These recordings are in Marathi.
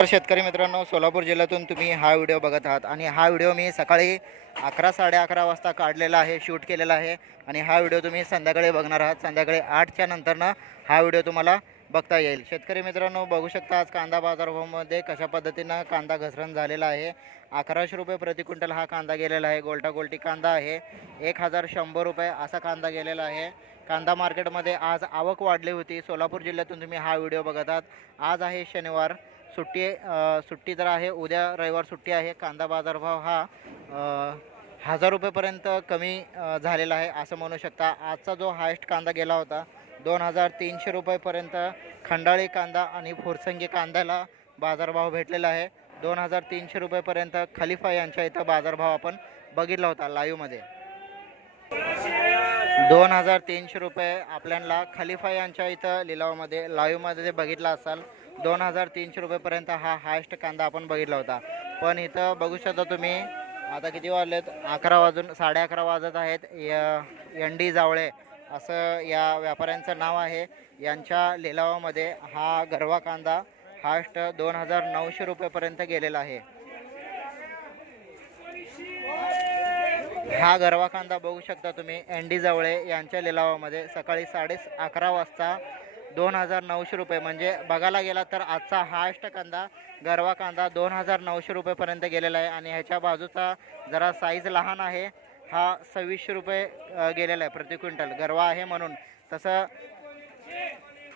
तर शेतकरी मित्रांनो सोलापूर जिल्ह्यातून तुम्ही हा व्हिडिओ बघत आहात. आणि हा व्हिडिओ मी सकाळी अकरा साडे अकरा वाजता काढलेला आहे शूट केलेला आहे. आणि हा व्हिडिओ तुम्ही संध्याकाळी बघणार आहात. संध्याकाळी आठच्या नंतरनं हा व्हिडिओ तुम्हाला बघता येईल. शेतकरी मित्रांनो बघू शकता आज कांदा बाजारभावामध्ये कशा पद्धतीनं कांदा घसरण झालेला आहे. अकराशे रुपये प्रति क्विंटल हा कांदा गेलेला आहे. गोल्टा गोलटी कांदा आहे. एक हजार शंभर रुपये असा कांदा गेलेला आहे. कांदा मार्केटमध्ये आज आवक वाढली होती. सोलापूर जिल्ह्यातून तुम्ही हा व्हिडिओ बघत आहात. आज आहे शनिवार. सुट्टी सुट्टी तर आहे. उद्या रविवार सुट्टी आहे. कांदा बाजारभाव हा हजार रुपयेपर्यंत कमी झालेला आहे असं म्हणू शकता. आजचा जो हायस्ट कांदा गेला होता दोन हजार तीनशे रुपयेपर्यंत खंडाळी कांदा आणि फुरसंगी कांद्याला बाजारभाव भेटलेला आहे. दोन हजार तीनशे रुपयेपर्यंत खलिफा यांच्या इथं बाजारभाव आपण बघितला होता लाईव्हमध्ये दोन हजार तीनशे रुपये आपल्याला खलिफा यांच्या इथं लिलावामध्ये लाईव्हमध्ये जे बघितला असाल दोन हजार तीनशे रुपयेपर्यंत हा हायस्ट कांदा आपण बघितला होता. पण इथं बघू शकता तुम्ही आता किती वाजलेत? अकरा वाजून साडे अकरा वाजत आहेत. एन डी जावळे असं या व्यापाऱ्यांचं नाव आहे. यांच्या लिलावामध्ये हा गरवा कांदा हायस्ट दोन हजार नऊशे रुपयेपर्यंत गेलेला आहे. हा गरवा कांदा बघू शकता तुम्ही एन डी जावळे यांच्या लिलावामध्ये सकाळी साडे अकरा वाजता दोन हजार नऊशे रुपये. म्हणजे बघायला गेला तर आजचा हायस्ट कांदा गरवा कांदा दोन हजार नऊशे रुपयेपर्यंत गेलेला आहे. आणि ह्याच्या बाजूचा जरा साईज लहान आहे हा सव्वीसशे रुपये गेलेला आहे प्रति क्विंटल. गरवा आहे म्हणून. तसं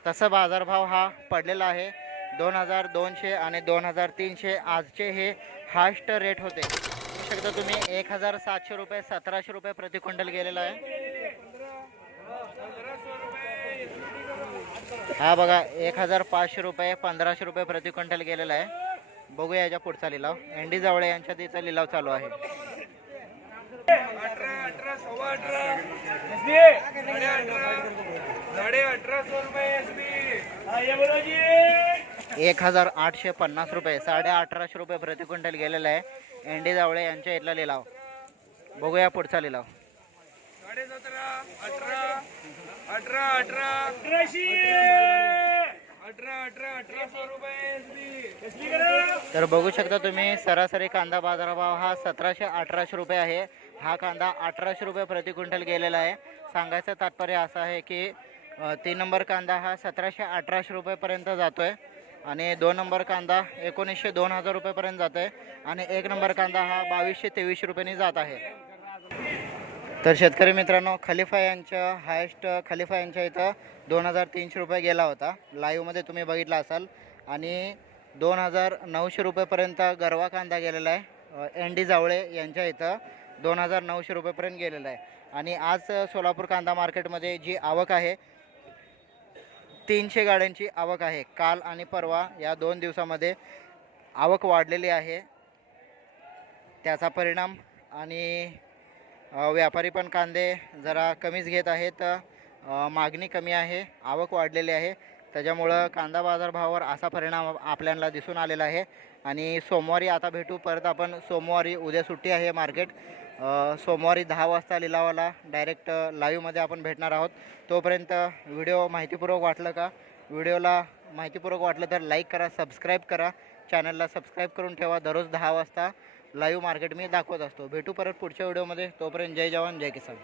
तसं बाजारभाव हा पडलेला आहे. दोन हजार दोनशे आणि दोन हजार तीनशे आजचे हे हायस्ट रेट होते. शकता तुम्ही एक हजार सातशे रुपये सतराशे रुपये प्रति क्विंटल गेलेला आहे. हा बघा एक हजार पाचशे रुपये पंधराशे रुपये प्रति क्विंटल गेलेला आहे. बघूया याच्या पुढचा लिलाव. एनडी जावळे यांच्या तिचा लिलाव चालू आहे. एक हजार आठशे पन्नास रुपये साडे अठराशे रुपये प्रति क्विंटल गेलेला आहे. एनडी जावळे यांच्या इथला लिलाव. बघूया पुढचा लिलाव. साडे सतरा अठरा अठरा अठरा अठराशे अठरा अठरा अठराशे रुपये तर बघू शकता तुम्ही सरासरी कांदा बाजारभाव हा सतराशे अठराशे रुपये आहे. हा कांदा अठराशे रुपये प्रति क्विंटल गेलेला आहे. सांगायचं तात्पर्य असं आहे की तीन नंबर कांदा हा सतराशे अठराशे रुपयेपर्यंत जातो आहे आणि दोन नंबर कांदा एकोणीसशे दोन हजार रुपयेपर्यंत जातो आहे आणि एक नंबर कांदा हा बावीसशे तेवीसशे रुपयांनी जात आहे. तर शेतकरी मित्रांनो खलिफा यांच्या हायेस्ट खलिफा यांच्या इथं दोन हजार तीनशे रुपये गेला होता. लाईव्हमध्ये तुम्ही बघितला असाल. आणि दोन हजार नऊशे रुपयेपर्यंत गरवा कांदा गेलेला आहे. एन डी जावळे यांच्या इथं दोन हजार नऊशे रुपयेपर्यंत गेलेला आहे. आणि आज सोलापूर कांदा मार्केटमध्ये जी आवक आहे तीनशे गाड्यांची आवक आहे. काल आणि परवा या दोन दिवसामध्ये आवक वाढलेली आहे. त्याचा परिणाम आणि व्यापारी पण कांदे जरा कमीच घेत आहेत. मागणी कमी आहे आवक वाढलेली आहे. त्याच्यामुळं कांदा बाजारभावावर असा परिणाम आपल्याला दिसून आलेला आहे. आणि सोमवारी आता भेटू परत आपण सोमवारी उद्या सुट्टी आहे मार्केट. सोमवारी दहा वाजता लिलावाला डायरेक्ट लाईव्हमध्ये आपण भेटणार आहोत. तोपर्यंत व्हिडिओ माहितीपूर्वक वाटलं का? व्हिडिओला माहितीपूर्वक वाटलं तर लाईक करा सबस्क्राईब करा. चॅनलला सबस्क्राईब करून ठेवा. दररोज दहा वाजता लाईव्ह मार्केट मी दाखवत असतो. भेटू परत पुढच्या व्हिडिओमध्ये तोपर्यंत जय जवान जय किसान.